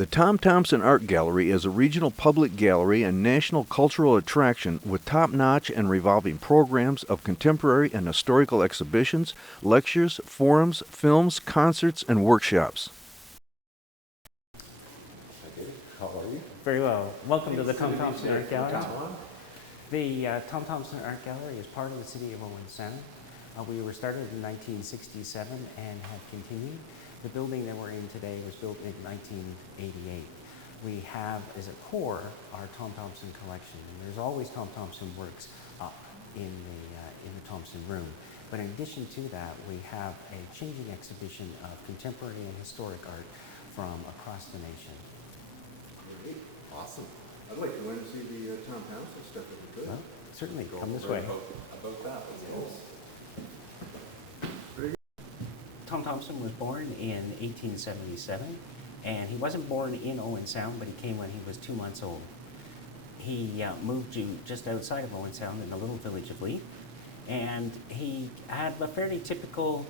The Tom Thomson Art Gallery is a regional public gallery and national cultural attraction with top-notch and revolving programs of contemporary and historical exhibitions, lectures, forums, films, concerts, and workshops. How are you? Very well. Welcome to the Tom Thomson Art Gallery. The Tom Thomson Art Gallery is part of the city of Owen Sound. We were started in 1967 and have continued. The building that we're in today was built in 1988. We have as a core our Tom Thomson collection, and there's always Tom Thomson works up in the Thomson room. But in addition to that, we have a changing exhibition of contemporary and historic art from across the nation. Great, awesome. I'd like to learn to see the Tom Thomson stuff if we could. Well, certainly, come this way. About that, yes. Tom Thomson was born in 1877, and he wasn't born in Owen Sound, but he came when he was 2 months old. He moved to just outside of Owen Sound in the little village of Lee, and he had a fairly typical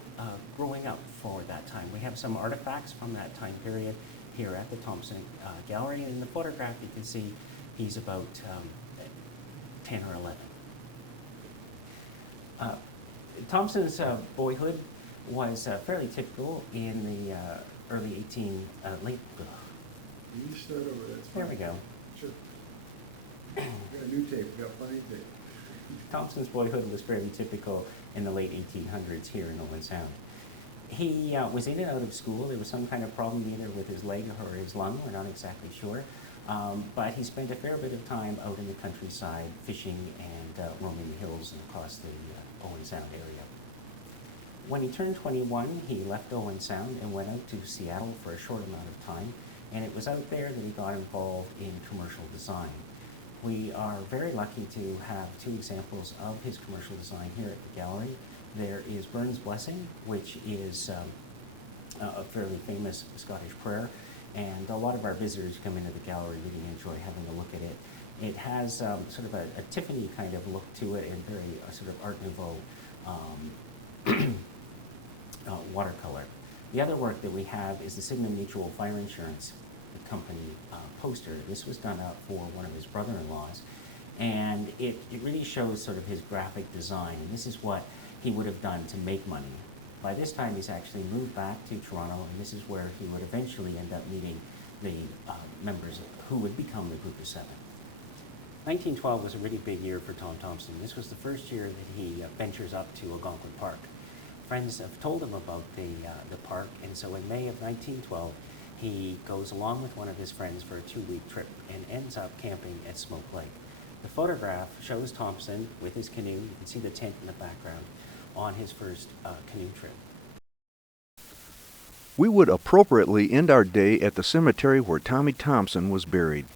growing up for that time. We have some artifacts from that time period here at the Thompson Gallery, and in the photograph you can see he's about 10 or 11. Thompson's boyhood was fairly typical in the early late. You start over. That's There fine. we go. Sure. We got a new tape. We got plenty of tape. Thompson's boyhood was fairly typical in the late 1800s here in Owen Sound. He was in and out of school. There was some kind of problem either with his leg or his lung. We're not exactly sure. But he spent a fair bit of time out in the countryside fishing and roaming the hills and across the Owen Sound area. When he turned 21, he left Owen Sound and went out to Seattle for a short amount of time, and it was out there that he got involved in commercial design. We are very lucky to have two examples of his commercial design here at the gallery. There is Burns' Blessing, which is a fairly famous Scottish prayer, and a lot of our visitors who come into the gallery really enjoy having a look at it. It has sort of a Tiffany kind of look to it and very sort of Art Nouveau watercolor. The other work that we have is the Sydenham Mutual Fire Insurance Company poster. This was done up for one of his brother-in-laws, and it really shows sort of his graphic design. And this is what he would have done to make money. By this time, he's actually moved back to Toronto, and this is where he would eventually end up meeting the members who would become the Group of Seven. 1912 was a really big year for Tom Thomson. This was the first year that he ventures up to Algonquin Park. Friends have told him about the park, and so in May of 1912, he goes along with one of his friends for a 2-week trip and ends up camping at Smoke Lake. The photograph shows Thompson with his canoe. You can see the tent in the background on his first canoe trip. We would appropriately end our day at the cemetery where Tommy Thompson was buried.